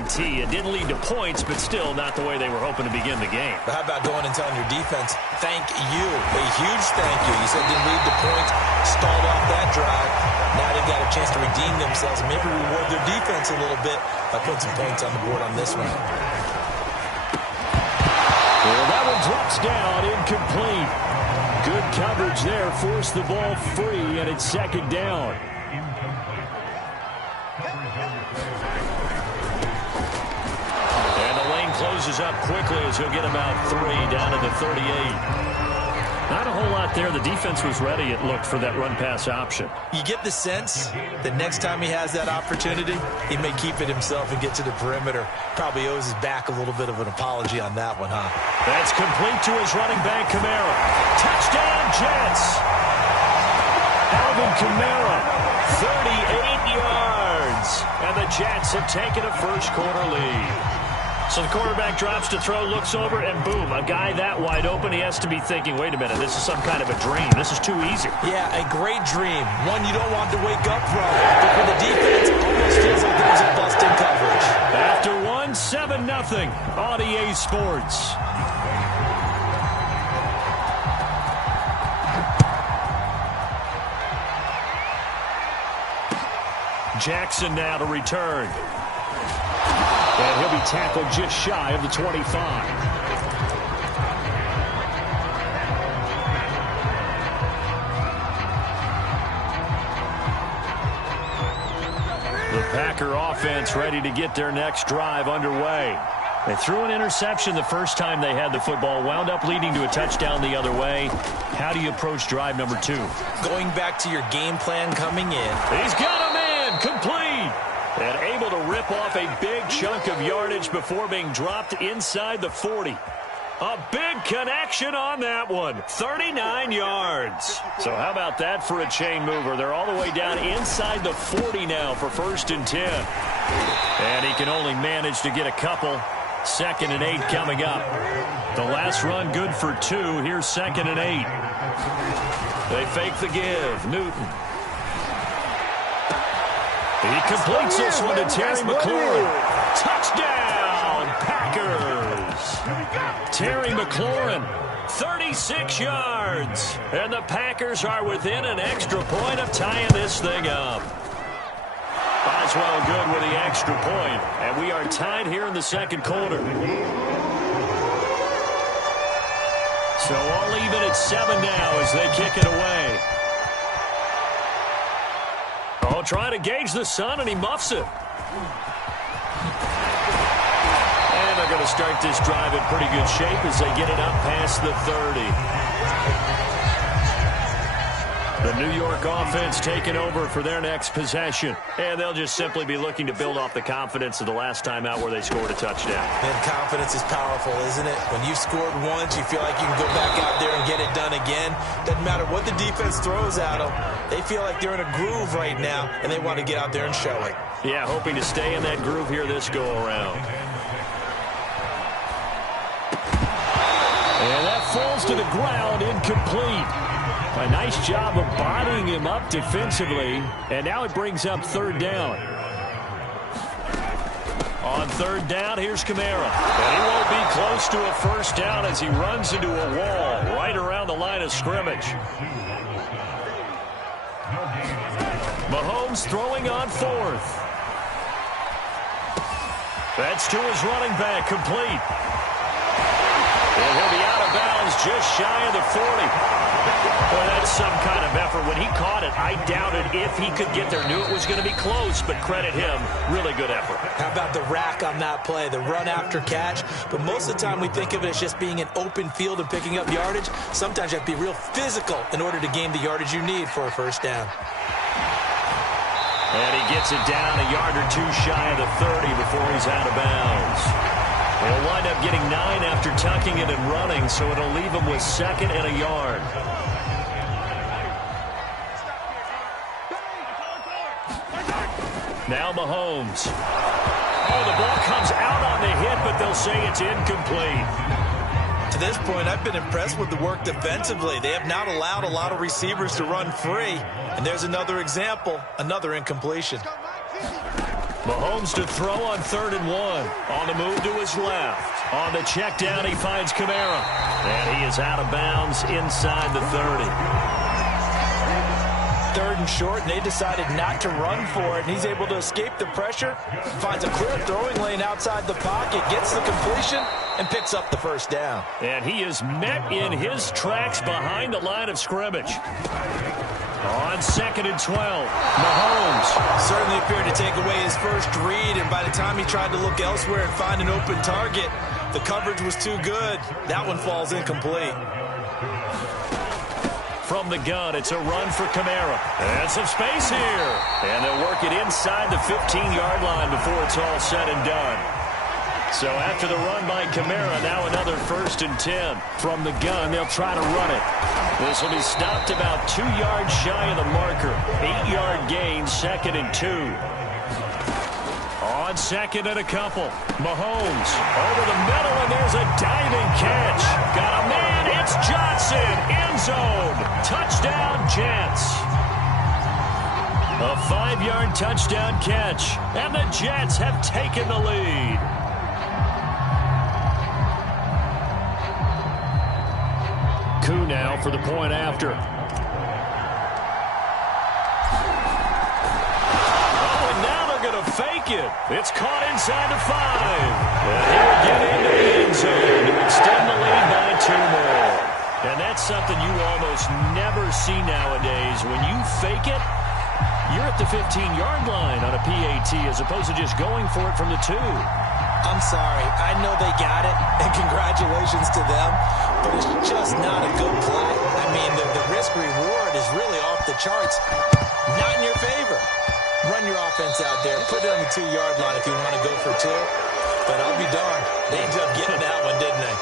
INT. It didn't lead to points, but still not the way they were hoping to begin the game. But how about going and telling your defense, thank you, a huge thank you. You said didn't lead to points, stalled off that drive. Now they've got a chance to redeem themselves and maybe reward their defense a little bit by putting some points on the board on this one. Well, that one drops down, incomplete. Good coverage there, forced the ball free, and it's second down. And the lane closes up quickly as he'll get about 3 down to the 38. Not a whole lot there. The defense was ready, it looked, for that run-pass option. You get the sense that next time he has that opportunity, he may keep it himself and get to the perimeter. Probably owes his back a little bit of an apology on that one, huh? That's complete to his running back, Kamara. Touchdown, Jets! Alvin Kamara, 38 yards. And the Jets have taken a first-quarter lead. So the quarterback drops to throw, looks over, and boom, a guy that wide open, he has to be thinking, wait a minute, this is some kind of a dream. This is too easy. Yeah, a great dream. One you don't want to wake up from. But for the defense, it almost feels like there's a busting coverage. After one, 7-0 on EA Sports. Jackson now to return. And he'll be tackled just shy of the 25. The Packer offense ready to get their next drive underway. They threw an interception the first time they had the football, wound up leading to a touchdown the other way. How do you approach drive number 2? Going back to your game plan coming in. He's got a man, complete. And able to rip off a big chunk of yardage before being dropped inside the 40. A big connection on that one. 39 yards. So how about that for a chain mover? They're all the way down inside the 40 now for 1st and 10. And he can only manage to get a couple. 2nd and 8 coming up. The last run good for 2. Here's 2nd and 8. They fake the give. Newton. He completes this one to Terry McLaurin. Touchdown, Packers. Terry McLaurin, 36 yards. And the Packers are within an extra point of tying this thing up. Boswell good with the extra point. And we are tied here in the second quarter. So all even at 7 now as they kick it away. Oh, trying to gauge the sun, and he muffs it. And they're going to start this drive in pretty good shape as they get it up past the 30. The New York offense taking over for their next possession. And they'll just simply be looking to build off the confidence of the last time out where they scored a touchdown. And confidence is powerful, isn't it? When you've scored once, you feel like you can go back out there and get it done again. Doesn't matter what the defense throws at them. They feel like they're in a groove right now, and they want to get out there and show it. Yeah, hoping to stay in that groove here this go-around. And that falls to the ground, incomplete. A nice job of bodying him up defensively, and now it brings up 3rd down. On 3rd down, here's Kamara. And he won't be close to a 1st down as he runs into a wall right around the line of scrimmage. Mahomes throwing on 4th. That's to his running back, complete. And he'll be out of bounds just shy of the 40. Boy, that's some kind of effort. When he caught it, I doubted if he could get there. Knew it was going to be close, but credit him. Really good effort. How about the rack on that play, the run after catch? But most of the time we think of it as just being an open field and picking up yardage. Sometimes you have to be real physical in order to gain the yardage you need for a 1st down. And he gets it down a yard or 2 shy of the 30 before he's out of bounds. He'll wind up getting 9 after tucking it and running, so it'll leave him with 2nd and a yard. Now Mahomes. Oh, the ball comes out on the hit, but they'll say it's incomplete. To this point, I've been impressed with the work defensively. They have not allowed a lot of receivers to run free. And there's another example, another incompletion. Mahomes to throw on 3rd and 1. On the move to his left. On the check down, he finds Kamara. And he is out of bounds inside the 30. 3rd and short, and they decided not to run for it, and he's able to escape the pressure, finds a clear throwing lane outside the pocket, gets the completion, and picks up the first down. And he is met in his tracks behind the line of scrimmage. On 2nd and 12, Mahomes. Certainly appeared to take away his first read, and by the time he tried to look elsewhere and find an open target, the coverage was too good. That one falls incomplete. From the gun, it's a run for Kamara. And some space here. And they'll work it inside the 15-yard line before it's all said and done. So after the run by Kamara, now another 1st and 10. From the gun, they'll try to run it. This will be stopped about 2 yards shy of the marker. 8-yard gain, 2nd and 2. On 2nd and a couple. Mahomes over the middle, and there's a diving catch. Got a man, it's Johnson, end zone. Touchdown, Jets. A 5-yard touchdown catch, and the Jets have taken the lead. Coup now for the point after. Oh, and now they're going to fake it. It's caught inside the 5. And he'll get into the end zone to extend the lead by 2 more. And that's something you almost never see nowadays. When you fake it, you're at the 15-yard line on a PAT as opposed to just going for it from the 2. I'm sorry. I know they got it, and congratulations to them, but it's just not a good play. I mean, the risk-reward is really off the charts. Not in your favor. Run your offense out there. Put it on the 2-yard line if you want to go for 2. But I'll be darned. They ended up getting that one, didn't they?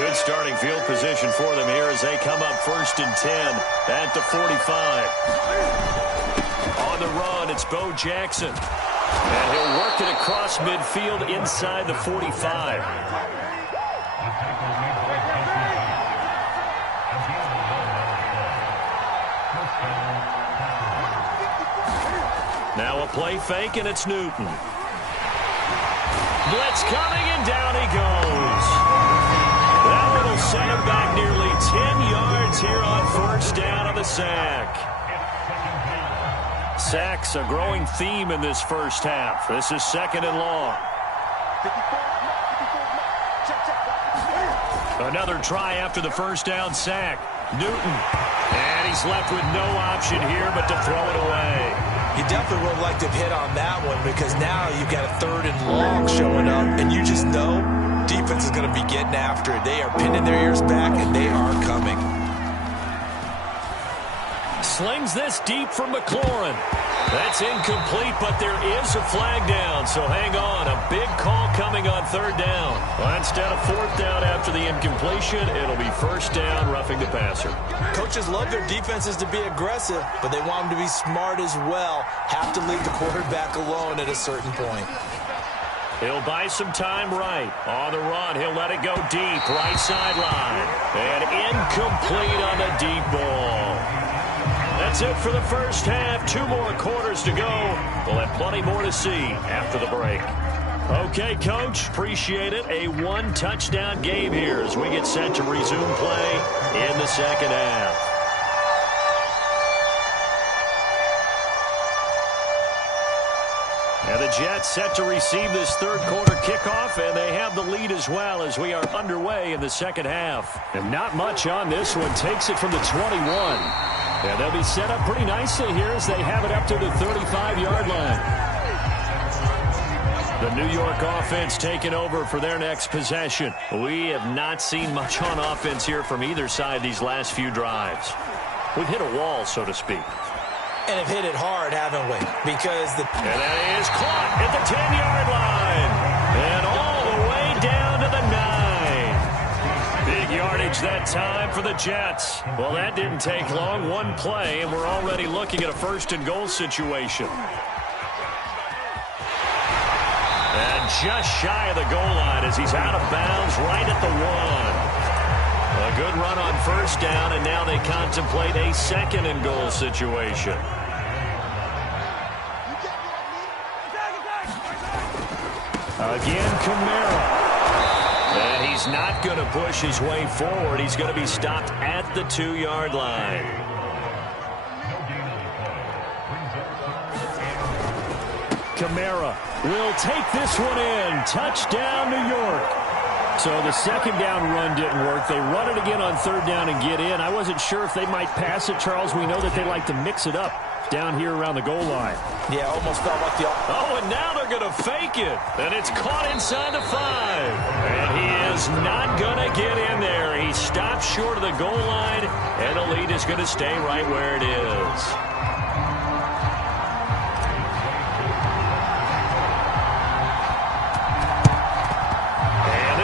Good starting field position for them here as they come up 1st and 10 at the 45. On the run, it's Bo Jackson. And he'll work it across midfield inside the 45. Now a play fake, and it's Newton. Blitz coming, and down he goes. That one will send him back nearly 10 yards here on 1st down on the sack. Sacks a growing theme in this first half. This is 2nd and long. Another try after the 1st down sack. Newton. And he's left with no option here but to throw it away. You definitely would have liked to have hit on that one because now you've got a 3rd and long showing up, and you just know defense is going to be getting after it. They are pinning their ears back, and they are coming. Slings this deep for McLaurin. That's incomplete, but there is a flag down, so hang on. A big call coming on 3rd down. Well, instead of 4th down after the incompletion, it'll be 1st down, roughing the passer. Coaches love their defenses to be aggressive, but they want them to be smart as well. Have to leave the quarterback alone at a certain point. He'll buy some time right. On the run, he'll let it go deep, right sideline. And incomplete on the deep ball. That's it for the first half. 2 more quarters to go. We'll have plenty more to see after the break. Okay, Coach, appreciate it. A 1-touchdown game here as we get set to resume play in the second half. And the Jets set to receive this 3rd quarter kickoff, and they have the lead as well as we are underway in the second half. And not much on this one. Takes it from the 21. And they'll be set up pretty nicely here as they have it up to the 35-yard line. The New York offense taking over for their next possession. We have not seen much on offense here from either side these last few drives. We've hit a wall, so to speak. And have hit it hard, haven't we? Because the... And that is caught at the 10-yard line. And all the way down to the 9. Big yardage that time for the Jets. Well, that didn't take long. 1 play, and we're already looking at a 1st and goal situation. And just shy of the goal line as he's out of bounds right at the 1. A good run on 1st down, and now they contemplate a 2nd and goal situation. Again, Kamara. And he's not going to push his way forward. He's going to be stopped at the 2-yard line. Kamara will take this one in. Touchdown, New York. So the second down run didn't work. They run it again on third down and get in. I wasn't sure if they might pass it, Charles. We know that they like to mix it up down here around the goal line. Yeah, almost felt like the... Oh, and now they're going to fake it. And it's caught inside the 5. And he is not going to get in there. He stopped short of the goal line, and the lead is going to stay right where it is.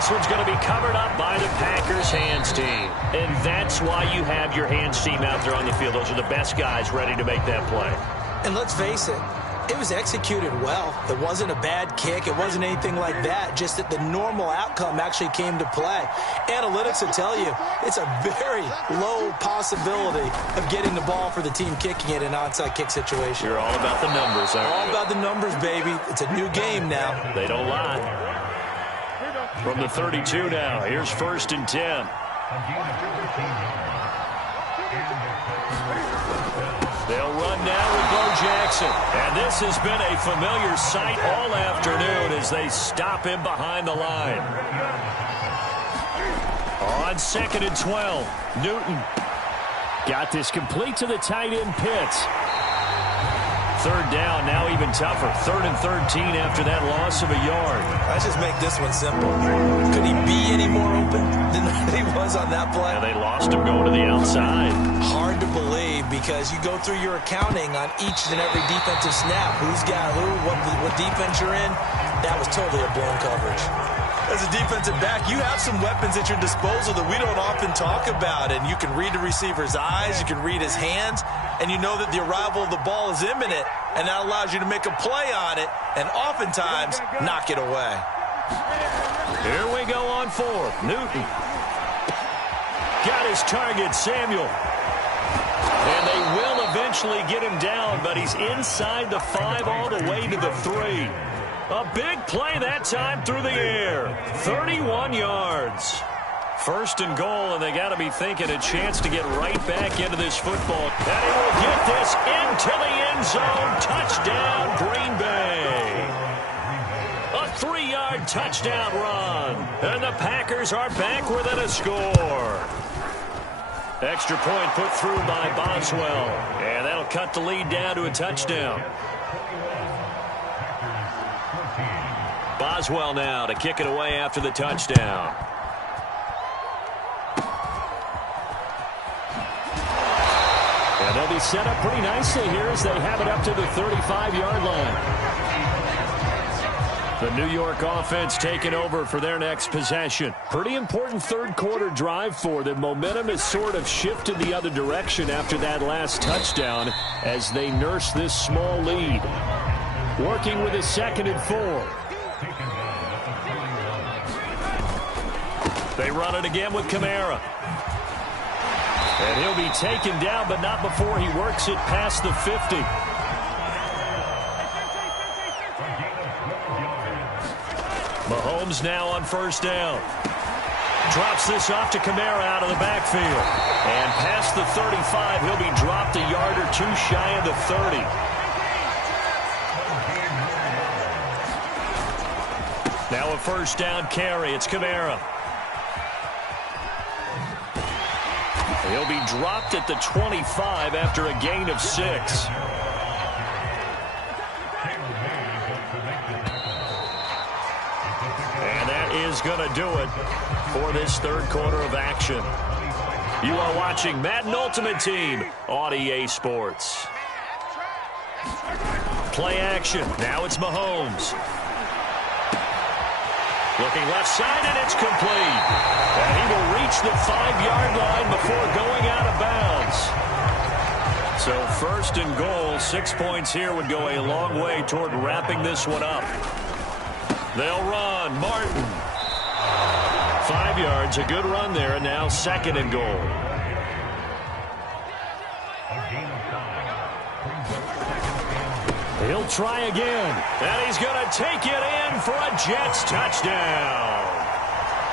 This one's going to be covered up by the Packers hands team. And that's why you have your hands team out there on the field. Those are the best guys ready to make that play. And let's face it, it was executed well. It wasn't a bad kick. It wasn't anything like that. Just that the normal outcome actually came to play. Analytics will tell you it's a very low possibility of getting the ball for the team kicking it in an onside kick situation. You're all about the numbers, aren't you? All about the numbers, baby. It's a new game now. They don't lie. From the 32 now, here's 1st and 10. They'll run now with Bo Jackson. And this has been a familiar sight all afternoon as they stop him behind the line. On 2nd and 12, Newton got this complete to the tight end Pitts. Third down, now even tougher. 3rd and 13 after that loss of a yard. Let's just make this one simple. Could he be any more open than he was on that play? And they lost him going to the outside. Hard to believe because you go through your accounting on each and every defensive snap. Who's got who, what defense you're in. That was totally a blown coverage. As a defensive back, you have some weapons at your disposal that we don't often talk about. And you can read the receiver's eyes, you can read his hands, and you know that the arrival of the ball is imminent, and that allows you to make a play on it and oftentimes knock it away. Here we go on 4th. Newton got his target, Samuel. And they will eventually get him down, but he's inside the 5 all the way to the 3. A big play that time through the air. 31 yards. 1st and goal, and they got to be thinking a chance to get right back into this football. And he will get this into the end zone. Touchdown, Green Bay. A 3-yard touchdown run. And the Packers are back within a score. Extra point put through by Boswell. And that'll cut the lead down to a touchdown. Boswell now to kick it away after the touchdown. And they'll be set up pretty nicely here as they have it up to the 35-yard line. The New York offense taking over for their next possession. Pretty important third-quarter drive for them. Momentum has sort of shifted the other direction after that last touchdown as they nurse this small lead. Working with a 2nd and 4. They run it again with Kamara. And he'll be taken down, but not before he works it past the 50. Mahomes now on 1st down. Drops this off to Kamara out of the backfield. And past the 35, he'll be dropped a yard or 2 shy of the 30. Now a 1st down carry. It's Kamara. He'll be dropped at the 25 after a gain of 6. And that is going to do it for this third quarter of action. You are watching Madden Ultimate Team on EA Sports. Play action. Now it's Mahomes. Looking left side, and it's complete. And he will reach the 5-yard line before going out of bounds. So 1st and goal, 6 points here would go a long way toward wrapping this one up. They'll run. Martin. 5 yards, a good run there, and now 2nd and goal. He'll try again. And he's going to take it in for a Jets touchdown.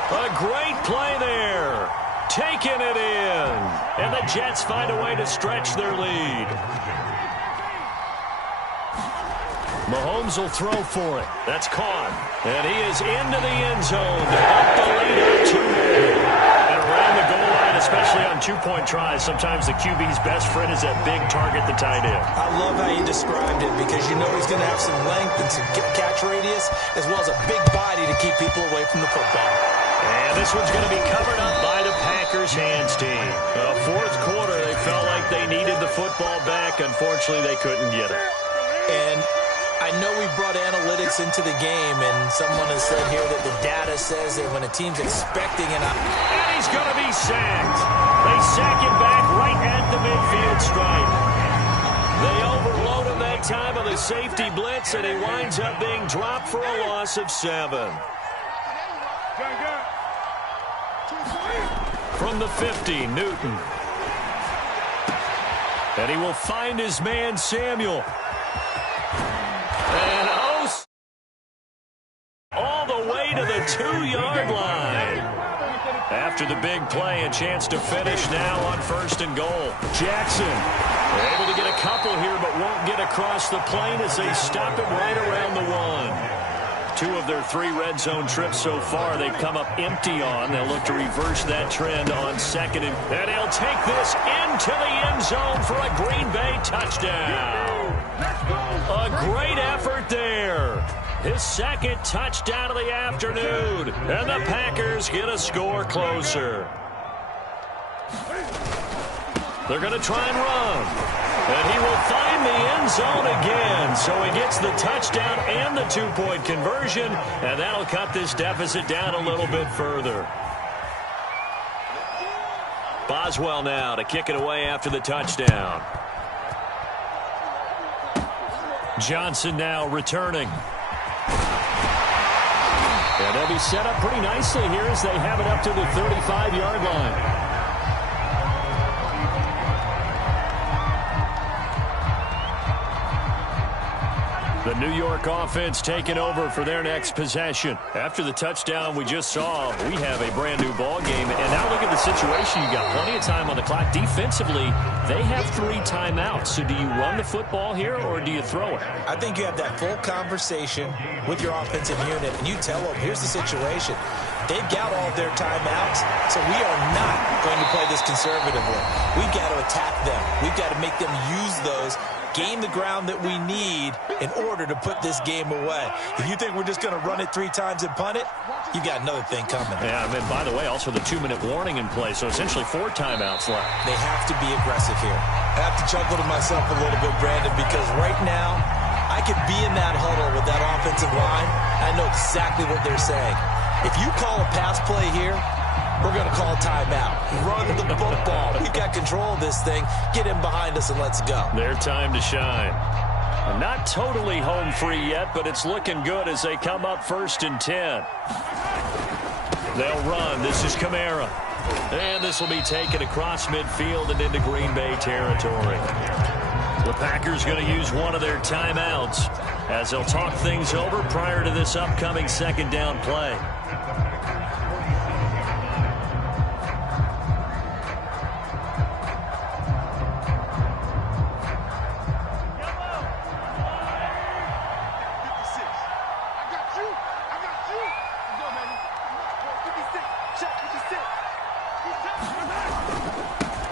A great play there. Taking it in. And the Jets find a way to stretch their lead. Mahomes will throw for it. That's caught. And he is into the end zone to up the lead up 2-0. And around the goal line, especially on two-point tries, sometimes the QB's best friend is that big target, the tight end. I love how you described it because you know he's going to have some length and some catch radius as well as a big body to keep people away from the football. And this one's going to be covered up by the Packers hands team. Fourth quarter, they felt like they needed the football back. Unfortunately, they couldn't get it. And I know we brought analytics into the game, and someone has said here that the data says that when a team's expecting and he's going to be sacked. They sack him back right at the midfield stripe. They overload him that time of the safety blitz, and he winds up being dropped for a loss of 7. From the 50, Newton. And he will find his man, Samuel. And all the way to the 2-yard line. After the big play, a chance to finish now on 1st and goal. Jackson able to get a couple here, but won't get across the plane as they stop him right around the 1. 2 of their 3 red zone trips so far, they've come up empty on. They'll look to reverse that trend on 2nd. And he'll take this into the end zone for a Green Bay touchdown. A great effort there. His 2nd touchdown of the afternoon. And the Packers get a score closer. They're going to try and run. And he will find the end zone again. So he gets the touchdown and the 2-point conversion. And that'll cut this deficit down a little bit further. Boswell now to kick it away after the touchdown. Johnson now returning. And they'll be set up pretty nicely here as they have it up to the 35-yard line. The New York offense taking over for their next possession. After the touchdown we just saw, we have a brand new ball game. And now look at the situation. You got plenty of time on the clock. Defensively, they have 3 timeouts. So do you run the football here or do you throw it? I think you have that full conversation with your offensive unit, and you tell them, here's the situation. They've got all of their timeouts, so we are not going to play this conservatively. We've got to attack them. We've got to make them use those, gain the ground that we need in order to put this game away. If you think we're just going to run it 3 times and punt it, you got another thing coming. Yeah, I mean, by the way, also the 2-minute warning in play, so essentially 4 timeouts left. They have to be aggressive here. I have to chuckle to myself a little bit, Brandon, because right now I could be in that huddle with that offensive line. I know exactly what they're saying. If you call a pass play here, we're going to call timeout. Run the football. We've got control of this thing. Get in behind us and let's go. Their time to shine. Not totally home free yet, but it's looking good as they come up 1st and 10. They'll run. This is Kamara. And this will be taken across midfield and into Green Bay territory. The Packers going to use one of their timeouts as they'll talk things over prior to this upcoming 2nd down play.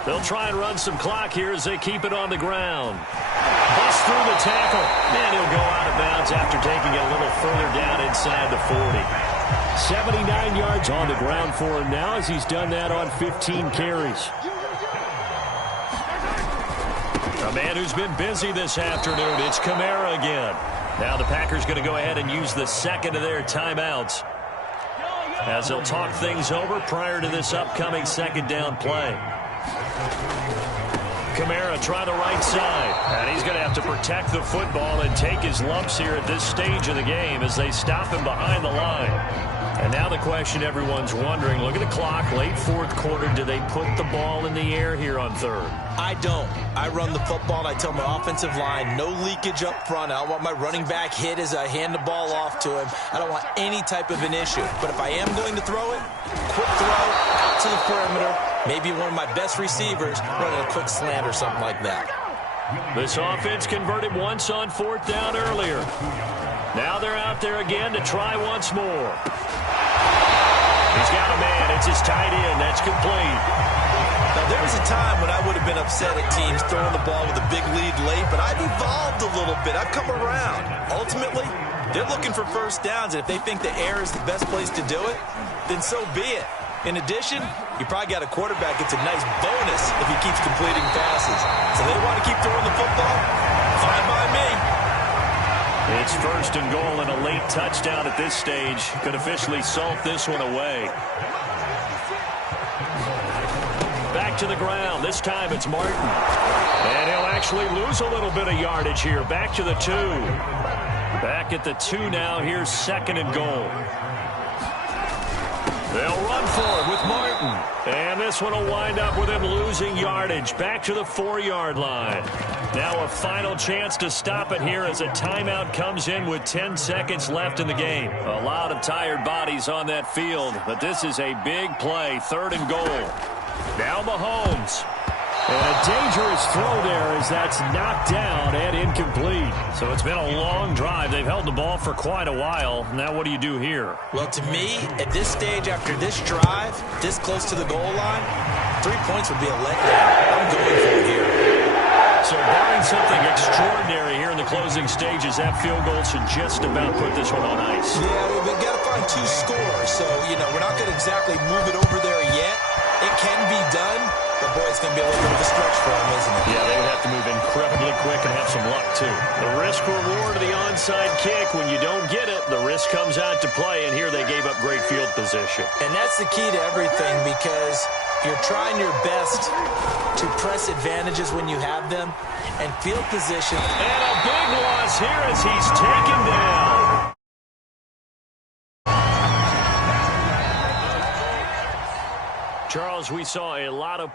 They'll try and run some clock here as they keep it on the ground. Bust through the tackle. And he'll go out of bounds after taking it a little further down inside the 40. 79 yards on the ground for him now as he's done that on 15 carries. A man who's been busy this afternoon. It's Kamara again. Now the Packers going to go ahead and use the 2nd of their timeouts as they'll talk things over prior to this upcoming 2nd down play. Kamara try the right side, and he's going to have to protect the football and take his lumps here at this stage of the game as they stop him behind the line. And now the question everyone's wondering, look at the clock, late fourth quarter, do they put the ball in the air here on third? I don't. I run the football, and I tell my offensive line, no leakage up front. I don't want my running back hit as I hand the ball off to him. I don't want any type of an issue. But if I am going to throw it, quick throw, out to the perimeter, maybe one of my best receivers running a quick slant or something like that. This offense converted once on fourth down earlier. Now they're out there again to try once more. He's got a man. It's his tight end. That's complete. Now, there was a time when I would have been upset at teams throwing the ball with a big lead late, but I've evolved a little bit. I've come around. Ultimately, they're looking for first downs, and if they think the air is the best place to do it, then so be it. In addition, you probably got a quarterback gets a nice bonus if he keeps completing passes. So they want to keep throwing the football? Fine by me. It's first and goal, and a late touchdown at this stage could officially salt this one away. Back to the ground. This time it's Martin. And he'll actually lose a little bit of yardage here. Back to the 2. Back at the 2 now. Here's second and goal. They'll run for it with Martin. And this one will wind up with him losing yardage. Back to the 4-yard line. Now a final chance to stop it here as a timeout comes in with 10 seconds left in the game. A lot of tired bodies on that field, but this is a big play. Third and goal. Now Mahomes. And a dangerous throw there as that's knocked down and incomplete. So it's been a long drive. They've held the ball for quite a while. Now what do you do here? Well, to me, at this stage, after this drive, this close to the goal line, 3 points would be a letdown. I'm going for it here. So barring something extraordinary here in the closing stages, that field goal should just about put this one on ice. Yeah, we've got to find 2 scores. So, we're not going to exactly move it over there yet. It can be done, but, boy, it's going to be a little bit of a stretch for them, isn't it? Yeah, they would have to move incredibly quick and have some luck, too. The risk-reward of the onside kick, when you don't get it, the risk comes out to play, and here they gave up great field position. And that's the key to everything because you're trying your best to press advantages when you have them, and field position. And a big loss here as he's taken down. Charles, we saw a lot of